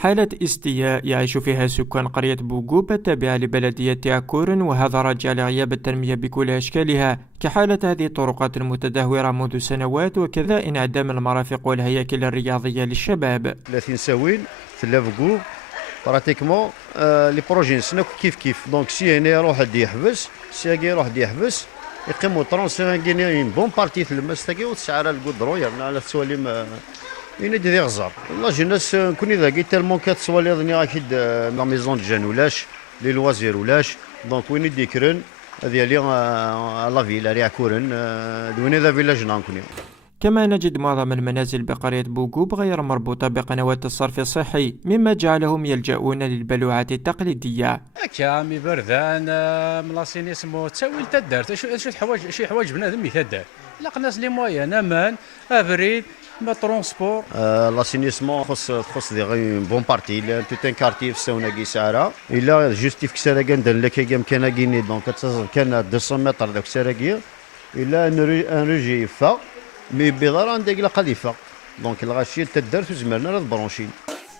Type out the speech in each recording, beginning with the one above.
حالة استياء يعيش فيها سكان قرية بوغوب التابعة لبلدية تياكورن، وهذا راجع لغياب التنمية بكل أشكالها كحالة هذه الطرقات المتدهورة منذ سنوات، وكذا انعدام المرافق والهياكل الرياضية للشباب. 30 ساوين تلا بوغوب براتيكمون لي بروجي نسنا كيف دونك سي هنا يروح حد يحبس، سي هاكي يروح حد يحبس يقيموا ترونسفيرين بون بارتي في الماس تاكي وتسعر الكودرو يعني على سواليم ينادي ذي غزار. والله جناس كوني ذاكي تالمون كات سوالي ظني اكيد لا ميزون دو جان ولاش لي لوازير ولاش دونك وين يدي كرن هذه اللي لا فيلا ريع كورن وين ذا فيلاج نكوني. كما نجد معظم المنازل بقرية بوغوب غير مربوطة بقنوات الصرف الصحي، مما جعلهم يلجؤون للبلوعات التقليدية. كامي بردان ملاصين اسمه تساوي تدارت شي حوايج بنادم يتدار لقناس لي مويان امان افريد ما ترونسبور لاسينيسمون خص دي غي بون بارتي توتين كارتي في ساونا كي ساعه الا جوستيف كسارا كندير لك كام كان كيني دونك كان 200 متر داك ساراكيا الا ان روجي فا مي بيضار عندك لا قذيفه دونك الغاشيه تدار في زمرنا راه برونشين.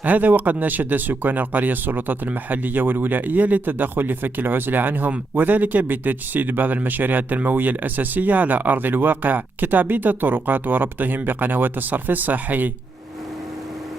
هذا وقد ناشد سكان القرية السلطات المحلية والولائية للتدخل لفك العزلة عنهم، وذلك بتجسيد بعض المشاريع التنموية الأساسية على أرض الواقع كتعبيد الطرقات وربطهم بقنوات الصرف الصحي.